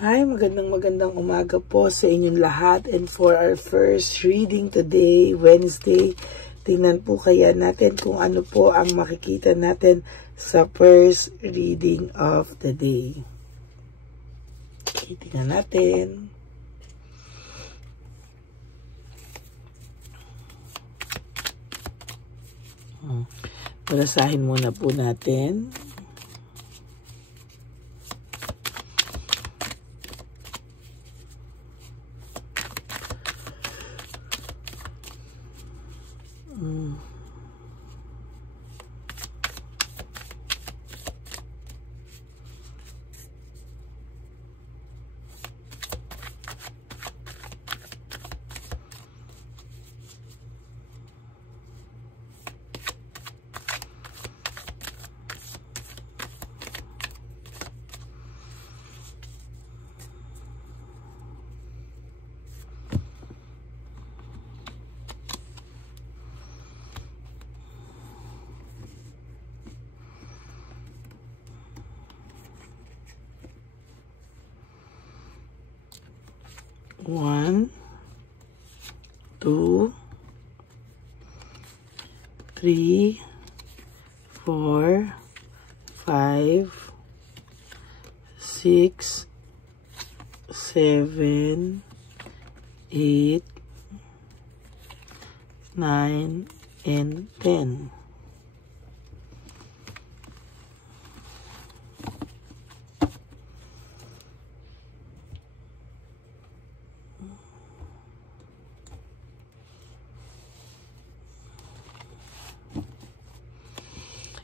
Hi, magandang umaga po sa inyong lahat, and for our first reading today, Wednesday, tingnan po kaya natin kung ano po ang makikita natin sa first reading of the day. Okay, tingnan natin. Basahin muna po natin. One, 2, 3, 4, 5, 6, 7, 8, 9, and 10.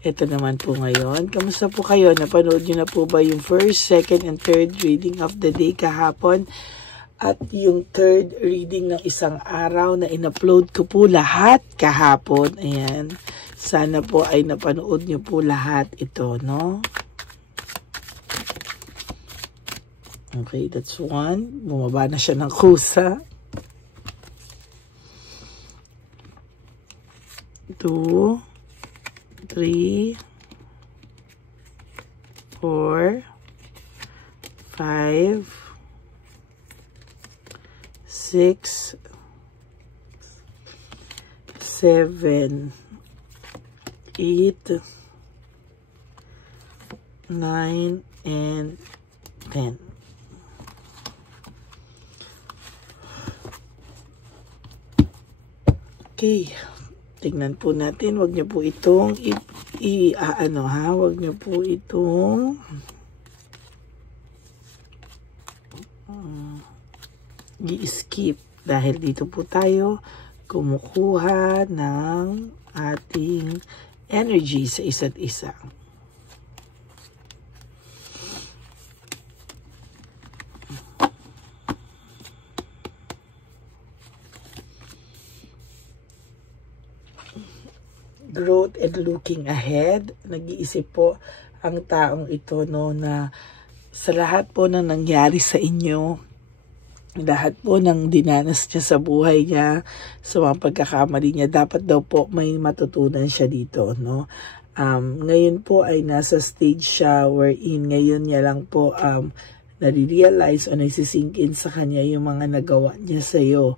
Ito naman po ngayon. Kamusta po kayo? Napanood nyo na po ba yung first, second, and third reading of the day kahapon? At yung third reading ng isang araw na in-upload ko po lahat kahapon. Ayan. Sana po ay napanood nyo po lahat ito, no? Okay, that's one. Bumaba na siya ng kusa. 2, 3, 4, 5, 6, 7, 8, 9, and 10. Okay. Tingnan po natin, wag niyo po itong wag niyo po itong i-skip dahil dito po tayo kumukuha ng ating energy sa isa't isa. Growth and looking ahead. Nag-iisip po ang taong ito, no, na sa lahat po ng nangyari sa inyo, lahat po ng dinanas niya sa buhay niya, sa mga pagkakamali niya, dapat daw po may matutunan siya dito, no. Ngayon po ay nasa stage siya wherein ngayon niya lang po nare-realize o nagsisink in sa kanya yung mga nagawa niya sa iyo.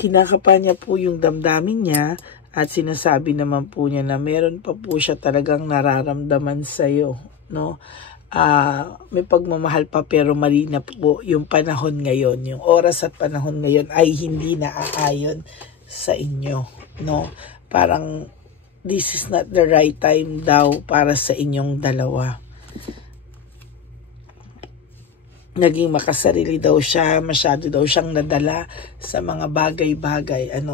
Kinakapa niya po yung damdamin niya at sinasabi naman po niya na meron pa po siya talagang nararamdaman sa iyo, no? May pagmamahal pa pero mali na po yung panahon ngayon. Yung oras at panahon ngayon ay hindi naaayon sa inyo, no? Parang this is not the right time daw para sa inyong dalawa. Naging makasarili daw siya, masyado daw siyang nadala sa mga bagay-bagay, and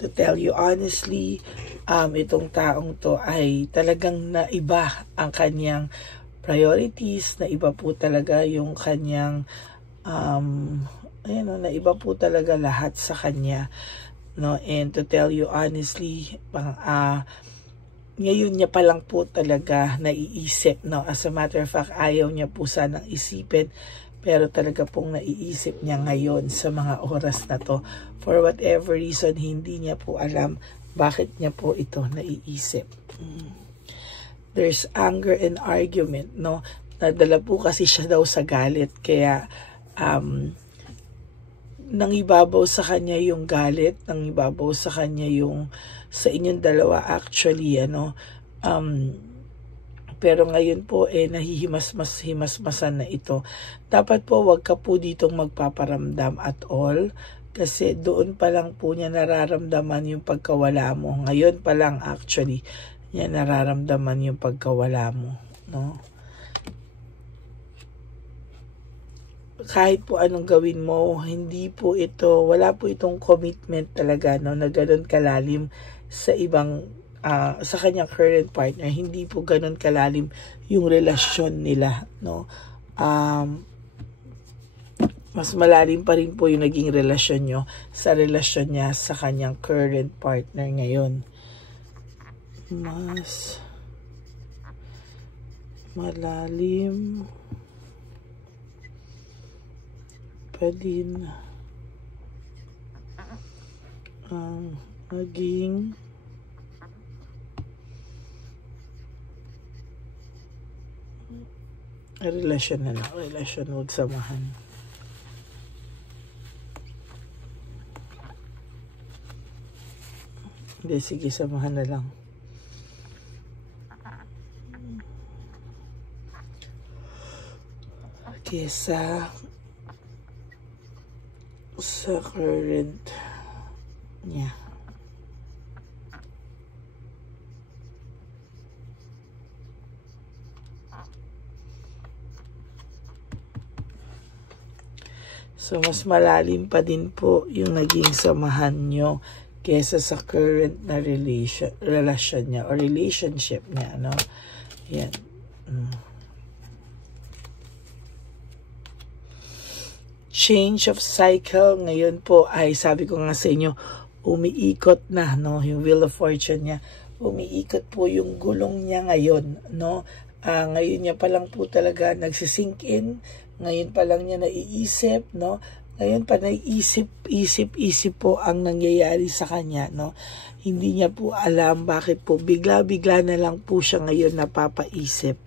to tell you honestly, itong taong to ay talagang naiba ang kanyang priorities, naiba po talaga yung kanyang naiba po talaga lahat sa kanya, no? And to tell you honestly, ngayon niya pa lang po talaga naiisip, no? As a matter of fact, ayaw niya po sanang isipin, pero talaga pong naiisip niya ngayon sa mga oras na to. For whatever reason, hindi niya po alam bakit niya po ito naiisip. There's anger and argument, no? nadala po kasi siya daw sa galit, kaya nangibabaw sa kanya yung galit, nangibabaw sa kanya yung sa inyong dalawa actually, pero ngayon po nahihimasmasan na ito. Dapat po wag ka po ditong magpaparamdam at all, kasi doon pa lang po niya nararamdaman yung pagkawala mo. Ngayon pa lang actually niya nararamdaman yung pagkawala mo, no? Kahit po anong gawin mo, hindi po ito, wala po itong commitment talaga, no, na gano'n kalalim sa ibang, sa kanyang current partner. Hindi po gano'n kalalim yung relasyon nila, no. Mas malalim pa rin po yung naging relasyon nyo sa relasyon niya sa kanyang current partner ngayon. Mas malalim pa din ang naging relasyon na lang. Relasyon, huwag samahan. Hindi, sige, samahan na lang. Okay, sa current niya. So, mas malalim pa din po yung naging samahan nyo kesa sa current na relasyon niya o relationship niya, no? Yan. Change of cycle ngayon po ay, sabi ko nga sa inyo, umiikot na, no? Yung Wheel of Fortune niya, umiikot po yung gulong niya ngayon, no? Ngayon niya pa lang po talaga nagsisink in, ngayon pa lang niya naiisip, no? Ngayon pa naiisip po ang nangyayari sa kanya, no? Hindi niya po alam bakit po bigla-bigla na lang po siya ngayon napapaisip.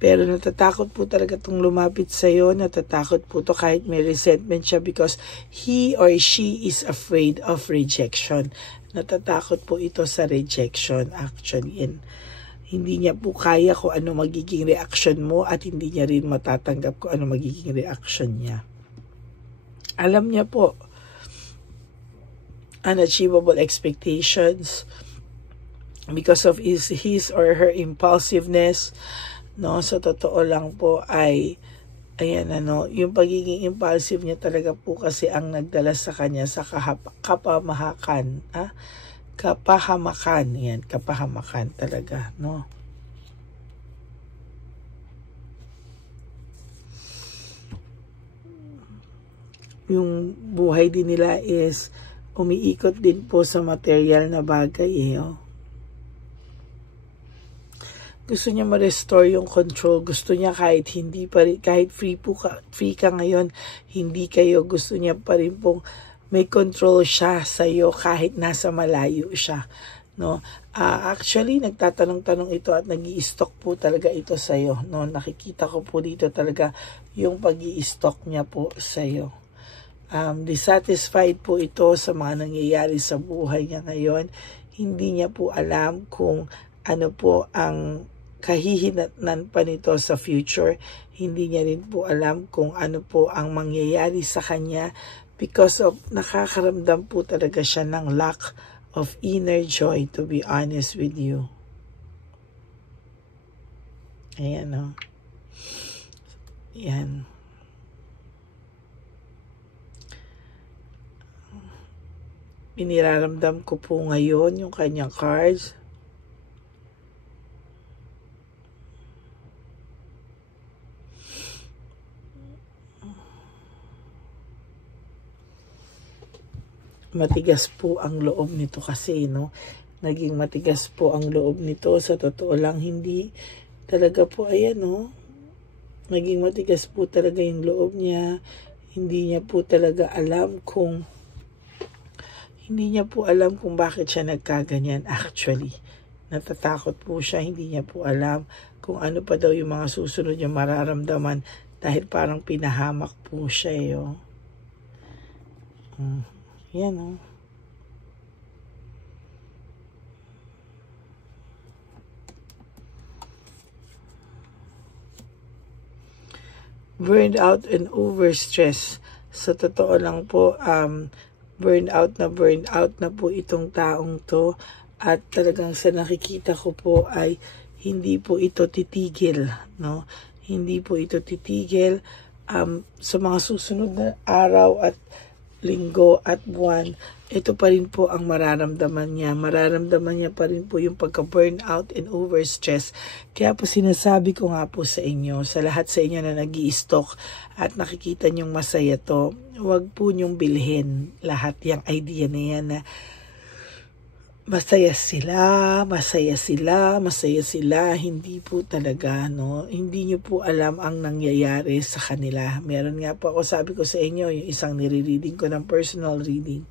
Pero natatakot po talaga itong lumapit sa'yo, natatakot po to kahit may resentment siya, because he or she is afraid of rejection. Natatakot po ito sa rejection actually, and hindi niya po kaya kung ano magiging reaction mo, at hindi niya rin matatanggap kung ano magiging reaction niya. Alam niya po, unachievable expectations because of his or her impulsiveness, no? Sa totoo lang po ay, ayan, yung pagiging impulsive niya talaga po kasi ang nagdala sa kanya sa kapahamakan, yan, kapahamakan talaga, no? Yung buhay din nila is umiikot din po sa material na bagay, Gusto niya ma-restore yung control. Gusto niya kahit hindi pa rin, kahit free ka ngayon, hindi kayo, gusto niya pa rin pong may control siya sa iyo kahit nasa malayo siya, no? Actually, nagtatanong-tanong ito at nag-i-stock po talaga ito sa iyo, no? Nakikita ko po dito talaga yung pag-i-stock niya po sa iyo. Dissatisfied po ito sa mga nangyayari sa buhay niya ngayon. Hindi niya po alam kung ano po ang kahihinatnan pa nito sa future. Hindi niya rin po alam kung ano po ang mangyayari sa kanya, because of nakakaramdam po talaga siya ng lack of inner joy, to be honest with you. Ayan, no? Yan. Iniraramdam ko po ngayon yung kanyang cards. Matigas po ang loob nito kasi, no? Naging matigas po ang loob nito. Sa totoo lang, hindi talaga po, ayan, no? Naging matigas po talaga yung loob niya. Hindi niya po talaga alam kung bakit siya nagkaganyan actually. Natatakot po siya, hindi niya po alam kung kung ano pa daw yung mga susunod niya mararamdaman dahil parang pinahamak po siya eh. Oh. Yan oh. Burned out and overstress. Sa totoo lang po, burned out na po itong taong to, at talagang sa nakikita ko po ay hindi po ito titigil, no? Hindi po ito titigil. Sa mga susunod na araw at linggo at buwan, ito pa rin po ang mararamdaman niya. Mararamdaman niya pa rin po yung pagka-burnout and overstress. Kaya po sinasabi ko nga po sa inyo, sa lahat sa inyo na nag-i-stalk at nakikita niyong masaya to, huwag po niyong bilhin lahat yung idea na yan na masaya sila, hindi po talaga, no? Hindi niyo po alam ang nangyayari sa kanila. Meron nga po ako, sabi ko sa inyo, yung isang nire-reading ko ng personal reading.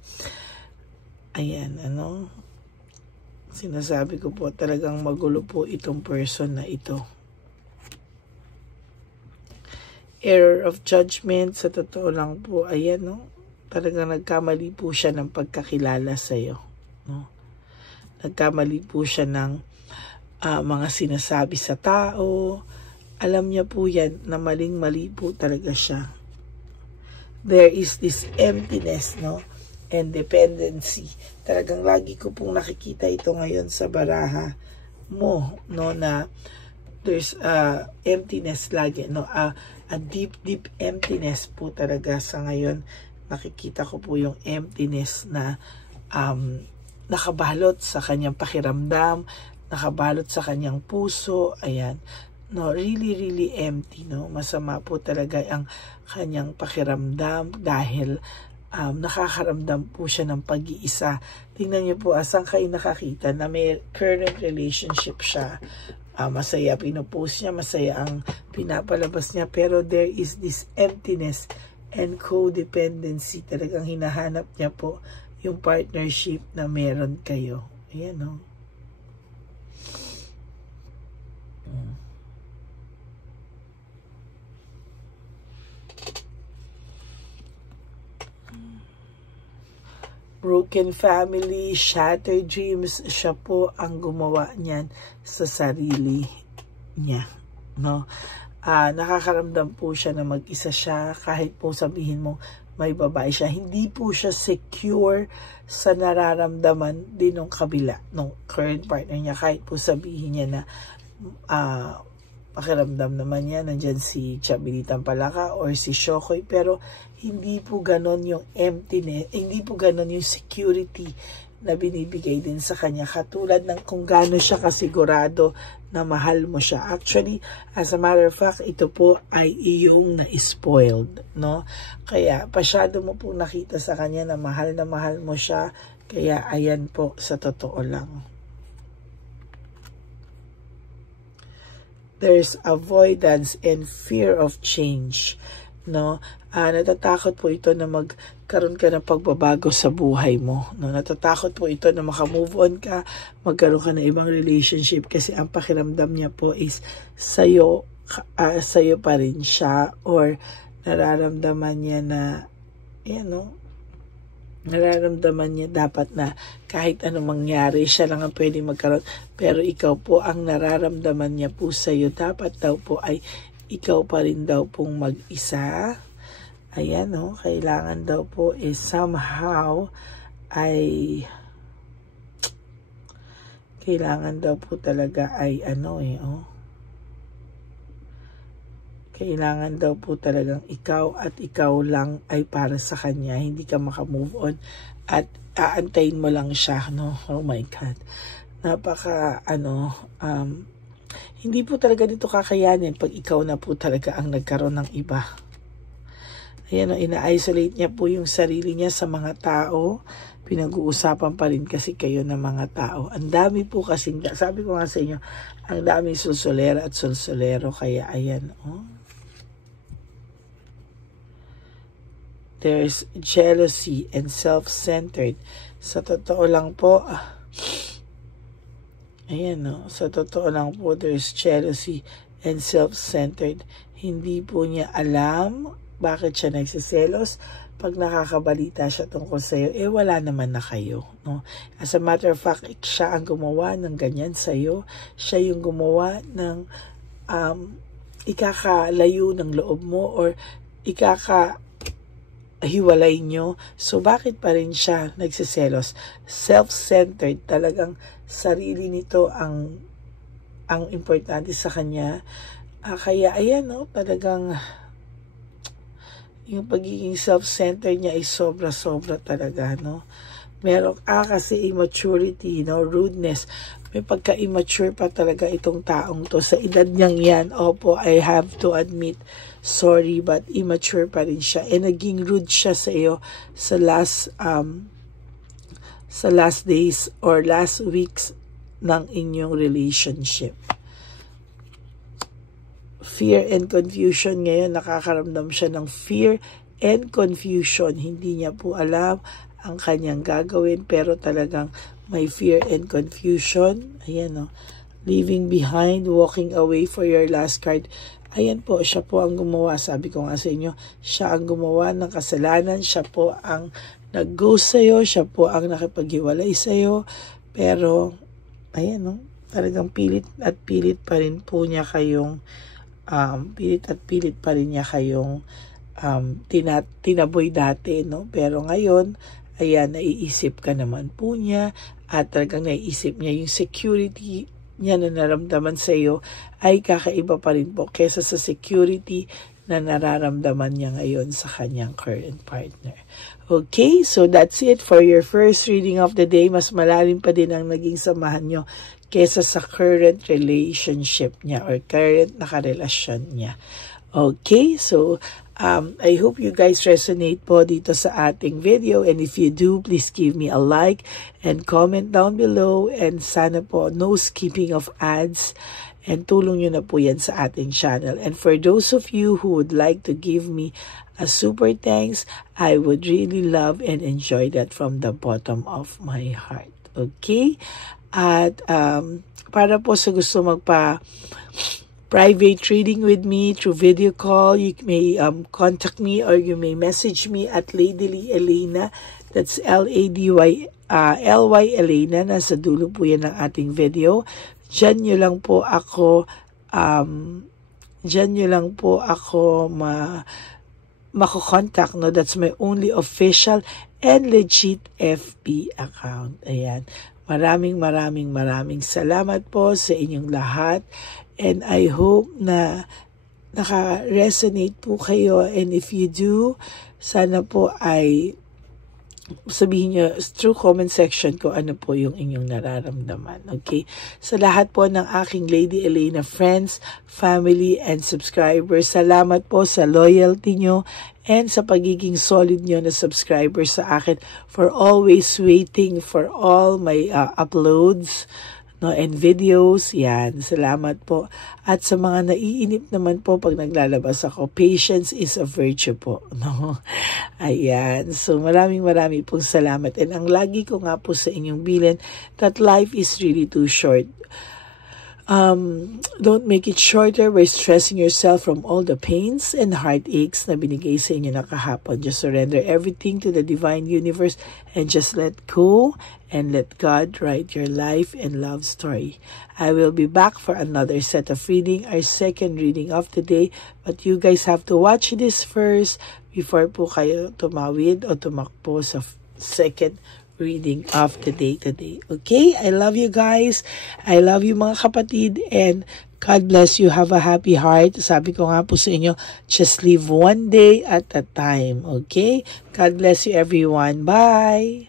Ayan, ano? Sinasabi ko po, talagang magulo po itong person na ito. Error of judgment, sa totoo lang po, ayan, no? Talagang nagkamali po siya ng pagkakilala sa'yo, no? Nagkamali po siya ng mga sinasabi sa tao. Alam niya po yan na maling-mali po talaga siya. There is this emptiness, no? And dependency. Talagang lagi ko pong nakikita ito ngayon sa baraha mo, no? Na there's emptiness lagi, no? A deep emptiness po talaga sa ngayon. Nakikita ko po yung emptiness na nakabalot sa kanyang pakiramdam, nakabalot sa kanyang puso, ayan. No, really empty, no? Masama po talaga ang kanyang pakiramdam dahil nakakaramdam po siya ng pag-iisa. Tingnan niyo po, saan kayo nakakita na may current relationship siya. Masaya pinupost niya, masaya ang pinapalabas niya, pero there is this emptiness and codependency. Talagang hinahanap niya po yung partnership na meron kayo. Ayan, no? Broken family, shattered dreams, siya po ang gumawa niyan sa sarili niya, no? Nakakaramdam po siya na mag-isa siya, kahit po sabihin mo may babae siya, hindi po siya secure sa nararamdaman din ng kabila, ng current partner niya, kahit po sabihin niya na pakiramdam naman niya, nandyan si Chabilitang Palaka or si Shokoy, pero hindi po ganon yung emptiness, hindi po ganon yung security na binibigay din sa kanya, katulad ng kung gaano siya kasigurado na mahal mo siya. Actually, as a matter of fact, ito po ay iyong na-spoiled, no? Kaya pasyado mo po nakita sa kanya na mahal mo siya, kaya ayan po, sa totoo lang. There's avoidance and fear of change, no? Natatakot po ito na magkaroon ka ng pagbabago sa buhay mo, no? Natatakot po ito na makamove on ka, magkaroon ka ng ibang relationship, kasi ang pakiramdam niya po is sa'yo pa rin siya, or nararamdaman niya na, yan, no? Nararamdaman niya dapat na kahit anong mangyari, siya lang ang pwede magkaroon, pero ikaw po, ang nararamdaman niya po sa'yo, dapat daw po ay ikaw pa rin daw pong mag-isa. Ayan, no? Kailangan daw po somehow ay kailangan daw po talaga ay kailangan daw po talagang ikaw at ikaw lang ay para sa kanya, hindi ka makamove on at aantayin mo lang siya, no? Oh my God. Napaka hindi po talaga dito kakayanin pag ikaw na po talaga ang nagkaroon ng iba. Ayan, ina-isolate niya po yung sarili niya sa mga tao. Pinag-uusapan pa rin kasi kayo ng mga tao. Ang dami po kasing, sabi ko nga sa inyo, ang dami sulsulera at sulsulero. Kaya ayan, oh. There's jealousy and self-centered. Sa totoo lang po, Ayan, no? Sa totoo lang po, there's jealousy and self-centered. Hindi po niya alam bakit siya nagsiselos. Pag nakakabalita siya tungkol sa'yo, wala naman na kayo. No? As a matter of fact, siya ang gumawa ng ganyan sa'yo. Siya yung gumawa ng ikakalayo ng loob mo or ikakahiwalay nyo. So, bakit pa rin siya nagsiselos? Self-centered. Talagang sarili nito ang importante sa kanya. Kaya, ayan, no? Talagang yung pagiging self-centered niya ay sobra-sobra talaga, no? Meron kasi immaturity, no? Rudeness. May pagka-immature pa talaga itong taong to. Sa edad niyang yan, opo, I have to admit, sorry, but immature pa rin siya. Naging rude siya sa iyo sa last days or last weeks ng inyong relationship. Fear and confusion. Ngayon, nakakaramdam siya ng fear and confusion. Hindi niya po alam ang kanyang gagawin, pero talagang may fear and confusion. Ayan, no? Leaving behind, walking away for your last card. Ayan po, siya po ang gumawa. Sabi ko nga sa inyo, siya ang gumawa ng kasalanan. Siya po ang nag-ghost sa'yo. Siya po ang nakipaghiwalay sa'yo. Pero, ayan, no? Talagang pilit pa rin po niya kayong pilit pa rin niya kayong tinaboy dati, no? Pero ngayon, ayan, naiisip ka naman po niya at talagang naiisip niya yung security niya na naramdaman sa iyo ay kakaiba pa rin po kesa sa security na nararamdaman niya ngayon sa kanyang current partner. Okay, so that's it for your first reading of the day. Mas malalim pa din ang naging samahan nyo kesa sa current relationship niya or current nakarelasyon niya. Okay, so I hope you guys resonate po dito sa ating video, and if you do, please give me a like and comment down below, and sana po no skipping of ads, and tulong nyo na po yan sa ating channel. And for those of you who would like to give me a super thanks, I would really love and enjoy that from the bottom of my heart. Okay? At para po sa gusto private reading with me through video call, you may contact me or you may message me at Ladyly Elena. That's L-A-D-Y L-Y Elena. Nasa dulo po yan ng ating video. Diyan nyo lang po ako mako-contact, no? That's my only official and legit FB account. Ayan. Maraming salamat po sa inyong lahat, and I hope na naka-resonate po kayo, and if you do, sana po ay sabihin nyo through comment section ko ano po yung inyong nararamdaman. Okay? Sa lahat po ng aking Lady Elena friends, family, and subscribers, salamat po sa loyalty nyo and sa pagiging solid nyo na subscribers sa akin, for always waiting for all my uploads, no, and videos. Yan, salamat po. At sa mga naiinip naman po pag naglalabas ako, patience is a virtue po, no? Ayan, so maraming pong salamat. And ang lagi ko nga po sa inyong bilin, that life is really too short. Don't make it shorter by stressing yourself from all the pains and heartaches na binigay sa inyo na kahapon. Just surrender everything to the divine universe and just let go and let God write your life and love story. I will be back for another set of reading, our second reading of the day. But you guys have to watch this first before po kayo tumawid o tumakbo sa second reading of the day today. Okay? I love you guys. I love you mga kapatid, and God bless you. Have a happy heart. Sabi ko nga po sa inyo, just live one day at a time. Okay? God bless you everyone. Bye!